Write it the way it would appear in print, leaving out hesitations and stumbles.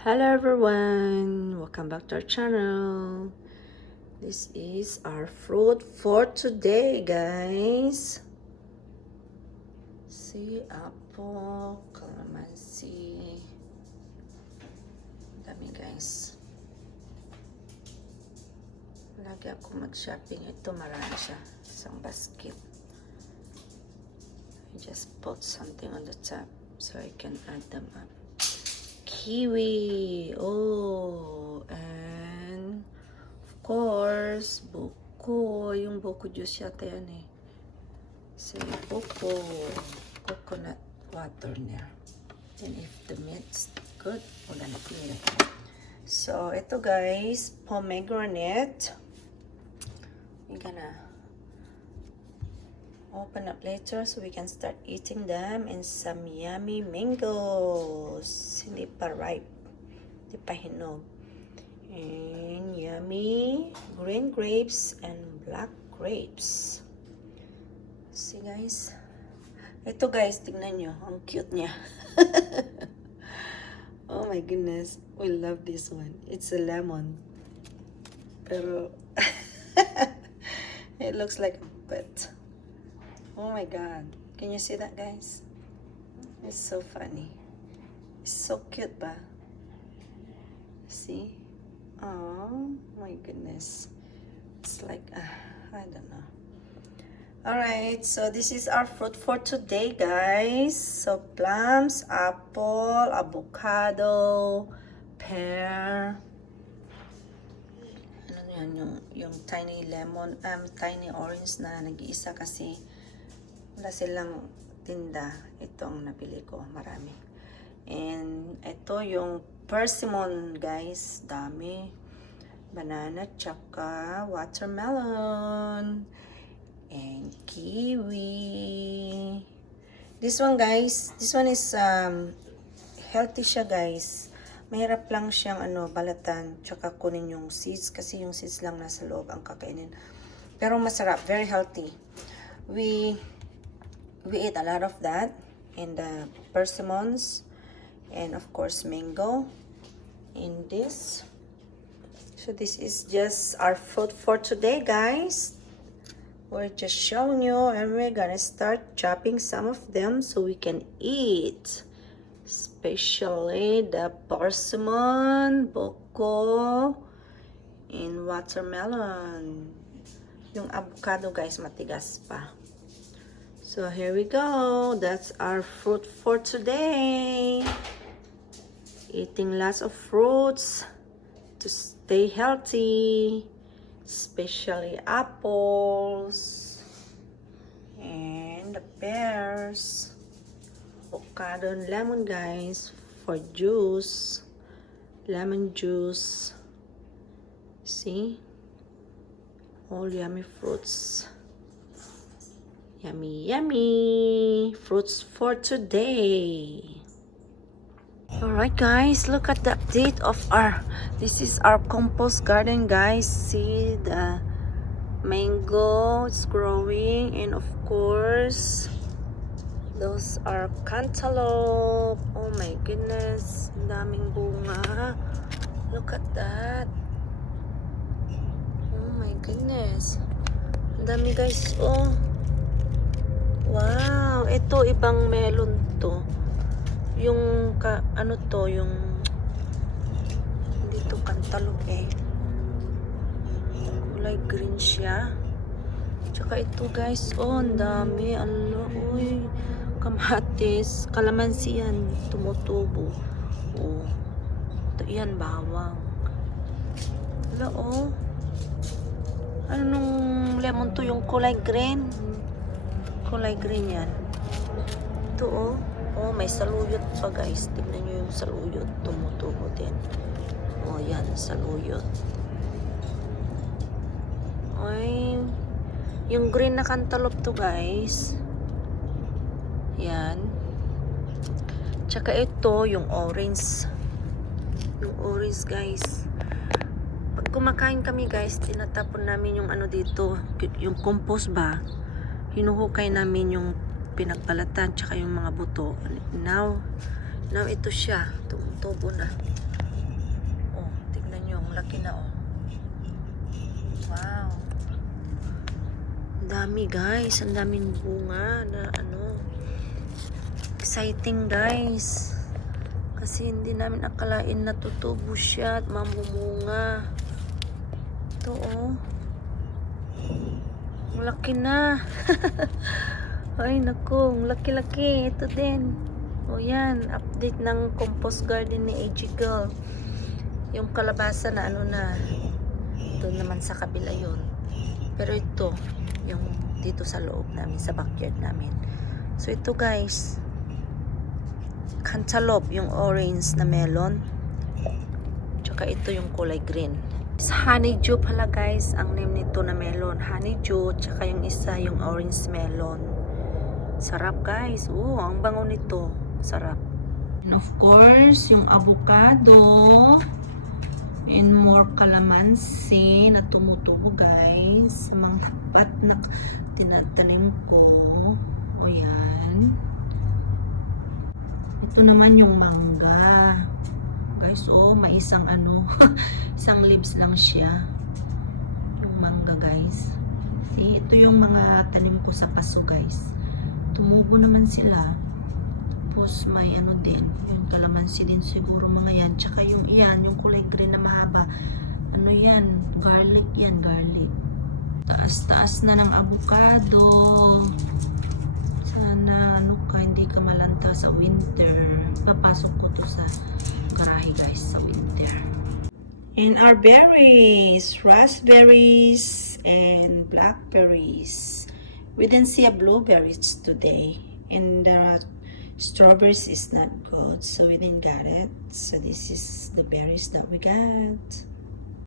Hello everyone, welcome back to our channel. This is our fruit for today, guys. See, apple, calamansi. Dami, guys. Lagi ako mag-shopping. Ito, marami siya. Isang basket. I just put something on the top so I can add them up. Kiwi. Oh, and of course, buko. Yung buko juice yata yan eh. So, buko. Coconut water niya. And if the meat's good, wala na clear. So, ito guys, pomegranate. We're gonna open up later so we can start eating them, and some yummy mangoes. Hindi pa ripe. Hindi pa hinog. And yummy green grapes and black grapes. See guys? Ito guys, tingnan nyo. Ang cute niya. Oh my goodness. We love this one. It's a lemon. Pero it looks like a pet. Oh my god. Can you see that, guys? It's so funny. It's so cute, ba? See? Oh my goodness. It's like, I don't know. Alright, so this is our fruit for today, guys. So, plums, apple, avocado, pear. Ano yan, yung tiny lemon, tiny orange na nag-iisa kasi wala silang tinda. Ito ang napili ko, marami. And ito yung persimmon, guys, dami. Banana, tsaka watermelon. And kiwi. This one, guys, this one is healthy siya, guys. Mahirap lang siyang balatan, tsaka kunin yung seeds kasi yung seeds lang nasa loob ang kakainin. Pero masarap, very healthy. We eat a lot of that, and the persimmons, and of course mango in this. So this is just our fruit for today, guys. We're just showing you, and we're gonna start chopping some of them so we can eat, especially the persimmon, buko, and watermelon. Yung avocado, guys, matigas pa. So here we go. That's our fruit for today. Eating lots of fruits to stay healthy, especially apples and the pears, avocado and lemon, guys, for juice, lemon juice. See, all yummy fruits. Yummy, yummy fruits for today. Alright, guys, look at the update of this is our compost garden, guys. See the mango, it's growing, and of course those are cantaloupe. Oh my goodness, daming bunga. Look at that. Oh my goodness, dami, guys. Oh wow, ito ibang melon to. Yung yung dito cantaloupe eh. Kulay green siya. Tsaka ito, guys, oh, ang dami. Ala, uy, kamatis, kalamansi yan, tumutubo. Oh, ito yan, bawang. Ala, oh, anong lemon to, yung kulay green? Kulay green yan. Ito, oh. Oh, may saluyot pa, guys. Tignan nyo yung saluyot. Tumutubo din. Oh, yan, saluyot. Ay, yung green na cantaloupe to, guys. Yan. Tsaka ito, yung orange. Yung orange, guys. Pag kumakain kami, guys, tinatapon namin yung dito. Yung compost ba? Hinuhukay namin yung pinagbalatan tsaka yung mga buto. Now ito siya, tumutubo na. ang laki na oh. Wow. Ang dami guys, ang daming bunga na ano. Exciting guys. Kasi hindi namin akalain na tutubo siya at mamumunga. Ito oh. Ang laki na. Ay naku, ang laki-laki. Ito din. O yan, update ng compost garden ni AG Girl. Yung kalabasa na ano na. Doon naman sa kabila yun. Pero ito, yung dito sa loob namin, sa backyard namin. So ito guys, cantaloupe, yung orange na melon. Tsaka ito yung kulay green. Honeydew pala guys, ang name nito na melon. Honeydew, tsaka yung isa yung orange melon. Sarap guys. Ang bango nito. Sarap. And of course, yung avocado. And more calamansi na tumutubo guys. Sa mga tapat na tinatanim ko. O yan. Ito naman yung mangga. Guys, may isang ano, isang leaves lang siya. Yung mangga, guys. See, ito yung mga tanim ko sa paso, guys. Tumubo naman sila. Tapos may ano din, yung kalamansi din siguro mga yan. Tsaka yung iyan, yung kulay green na mahaba. Ano yan? Garlic yan, garlic. Taas-taas na ng avocado. Sana, hindi ka malanta sa winter. Papasok ko to sa garahe guys sa winter. And our berries, raspberries and blackberries. We didn't see a blueberries today, and the strawberries is not good, so we didn't get it. So this is the berries that we got.